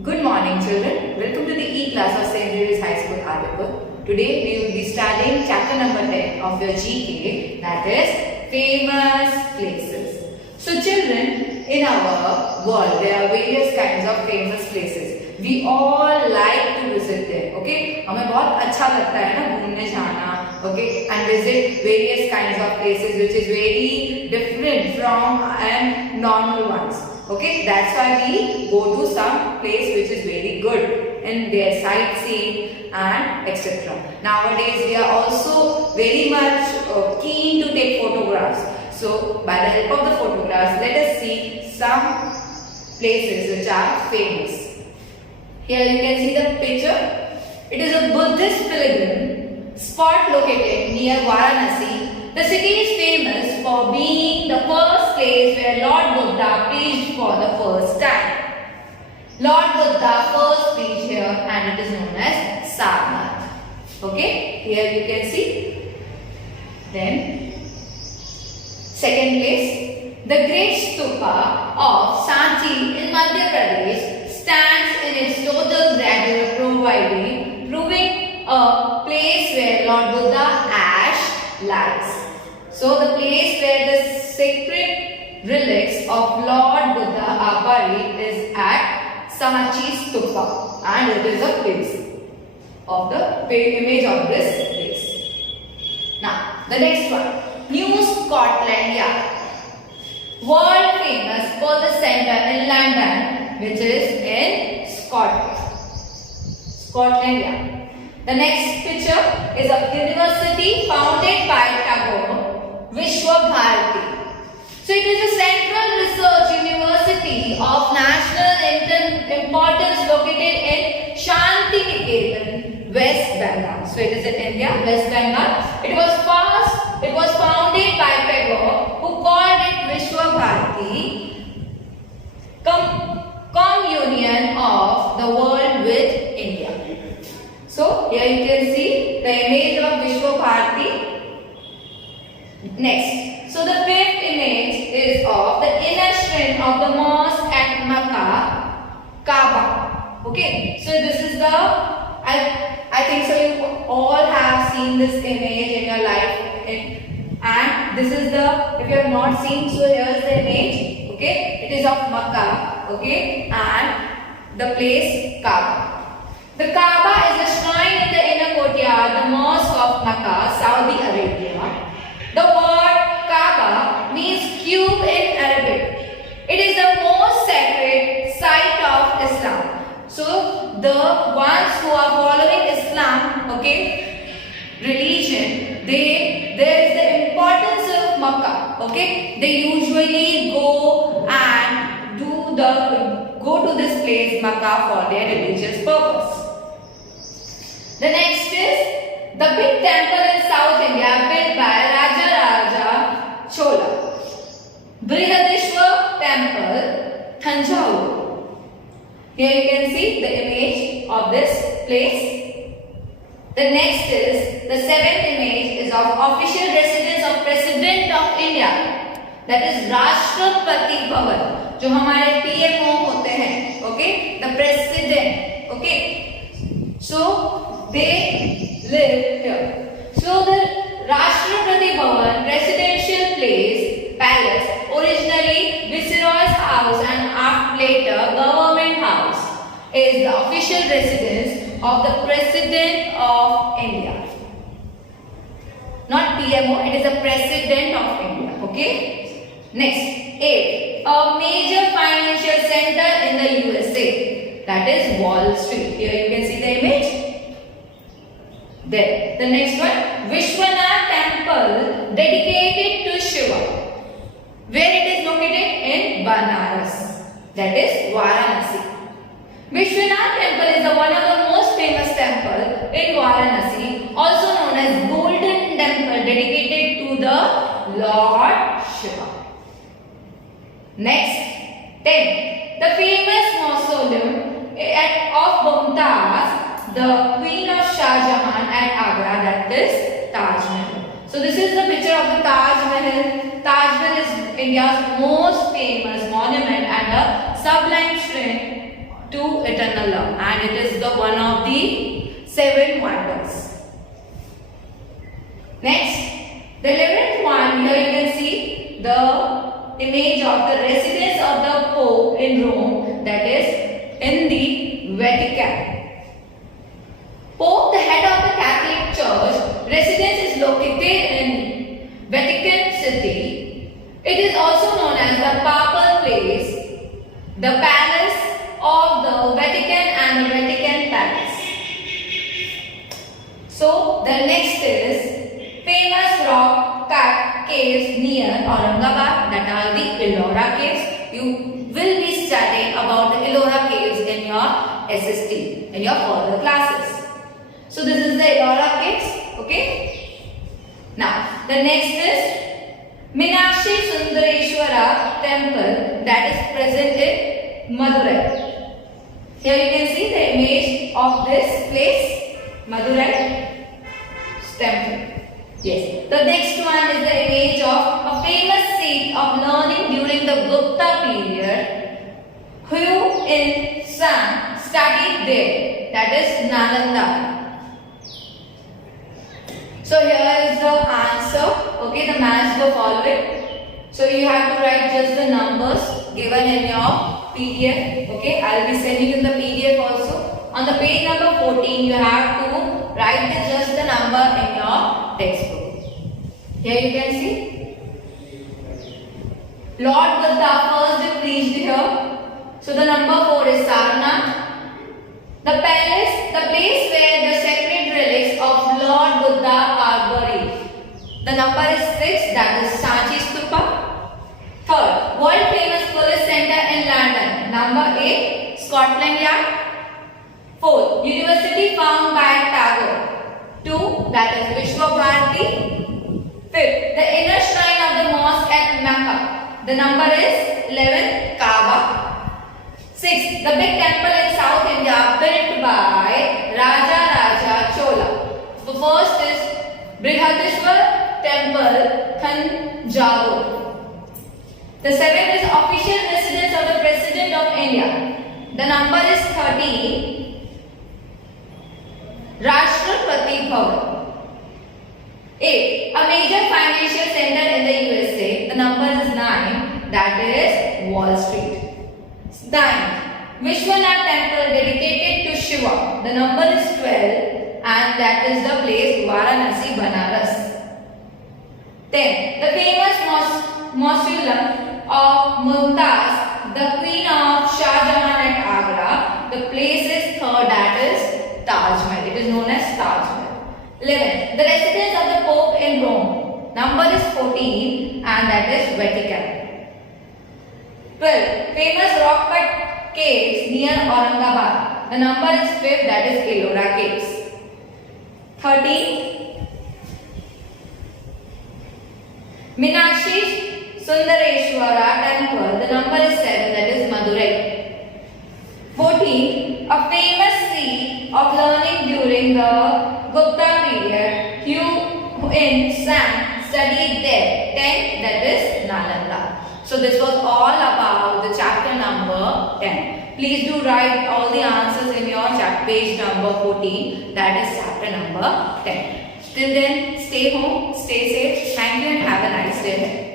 Good morning, children. Welcome to the E-class of St. Mary's High School, Adipur. Today we will be studying chapter number 10 of your GK, that is famous places. So children, in our world there are various kinds of famous places. We all like to visit there. Okay, हमें बहुत अच्छा लगता है ना घूमने जाना. Okay, and visit various kinds of places which is very different from normal ones. Okay, that's why we go to some place which is very good in their sightseeing and etc. Nowadays we are also very much keen to take photographs. So by the help of the photographs, let us see some places which are famous. Here you can see the picture. It is a Buddhist pilgrim spot located near Varanasi. The city is famous for being the first place where Lord Buddha preached for the first time. Lord Buddha first preached here and it is known as Sarnath. Okay, here you can see. Then, second place, the great stupa of Sanchi in Madhya Pradesh stands in its total grandeur, proving a place where Lord Buddha ash lies. So the place where the sacred relics of Lord Buddha are buried is at Sanchi Stupa, and it is a place of the image of this place. Now the next one, New Scotland Yard, world famous for the centre in London, which is in Scotland Yard. The next picture is a university founded by Tagore, Vishwa Bharati. So it is a central research university of national importance located in Shantiniketan, West Bengal. So it is in India, West Bengal. It was founded by Tagore, who called it Vishwa Bharati, communion of the world with India. So here you can see the image of Vishwa Bharati. Next, so the fifth image is of the inner strand of the mosque at Makkah, Kaaba. Okay, so this is the, I think so you all have seen this image in your life, and this is the, if you have not seen, so here is the image. Okay, it is of Makkah. Okay, and the place Kaaba. The Kaaba is a shrine in the inner courtyard, the mosque of Makkah, Saudi Arabia. The word Kaaba means cube in Arabic. It is the most sacred site of Islam. So the ones who are following Islam, okay, religion, there is the importance of Makkah. Okay, they usually go and go to this place Makkah for their religious purpose. The next is the big temple in South India built by Raja Chola. Brihadeshwar Temple, Thanjavur. Here you can see the image of this place. The next is, the seventh image is of official residence of President of India. That is Rashtrapati Bhavan, जो हमारे PMO होते हैं. Okay, the President. Okay, so they live here. So the Rashtrapati Bhavan, presidential palace, originally Viceroy's house and later government house, is the official residence of the President of India. Not PMO, it is the President of India. Okay. Next, 8. A major financial center in the USA, that is Wall Street. Here you can see the image. There. The next one, Vishwanath Temple dedicated to Shiva. Where it is located? In Banaras. That is Varanasi. Vishwanath Temple is one of the most famous temple in Varanasi, also known as Golden Temple, dedicated to the Lord Shiva. Next, 10. The famous mausoleum of Mumtaz, the Queen of Shah Jahan at Agra, that is Taj Mahal. So this is the picture of the Taj Mahal. Taj Mahal is India's most famous monument and a sublime shrine to eternal Nalanda, and it is the one of the 7 wonders. Next, the 11th one, here you can see the image of the residence of the Pope in Rome, that is in the Vatican. Pope, the head of the Catholic Church, residence is located in Vatican City. It is also known as the Papal Place, the Palace of the Vatican and the Vatican Palace. So, the next is famous rock cut caves near Aurangabad, that are the Ellora caves. You will be studying about the Ellora caves in your SST, in your further classes. So this is the Ellora caves, okay? Now, the next is Meenakshi Sundareshwara temple, that is present in Madurai. Here you can see the image of this place, Madurai temple. Yes. The next one is the image of a famous seat of learning during the Gupta period. Who in San studied there, that is Nalanda. So here is the answer, okay, the match the following. So you have to write just the numbers given in your PDF, okay. I will be sending you the PDF also. On the page number 14, you have to write just the number in your textbook. Here you can see. Lord Buddha first preached here. So the number 4 is Sarnath. The palace, the place where the sacred relics of Lord Buddha are buried. The number is 6, that is Sanchi Stupa. Third, world famous police center in London. Number 8, Scotland Yard. Fourth, university found by Tagore. 2, that is Vishwa Bharati. Fifth, the inner shrine of the mosque at Mecca. The number is 11, Kaaba. 6. The big temple in South India built by Raja Raja Chola. The first is Brihateshwar Temple, Thanjavur. The 7th is official residence of the President of India. The number is 13, Rashtrapati Bhavan. 8. A major financial center in the USA. The number is 9, that is Wall Street. 9. Vishwanath temple dedicated to Shiva. The number is 12 and that is the place Varanasi, Banaras. 10. The famous mausoleum of Mumtaz, the queen of Shah Jahan at Agra. The place is 3rd, that is Taj Mahal. It is known as Taj Mahal. 11. The residence of the Pope in Rome. Number is 14 and that is Vatican. 12. Famous rock cut caves near Aurangabad. The number is 5th, that is Ellora caves. 13. Meenakshi Sundareshwara temple. The number is 7, that is Madurai. 14. A famous seat of learning during the Gupta period. Hugh in San studied there. 10th, that is Nalanda. So this was all about the chapter number 10. Please do write all the answers in your page number 14, that is chapter number 10. Till then, stay home, stay safe. Thank you and have a nice day.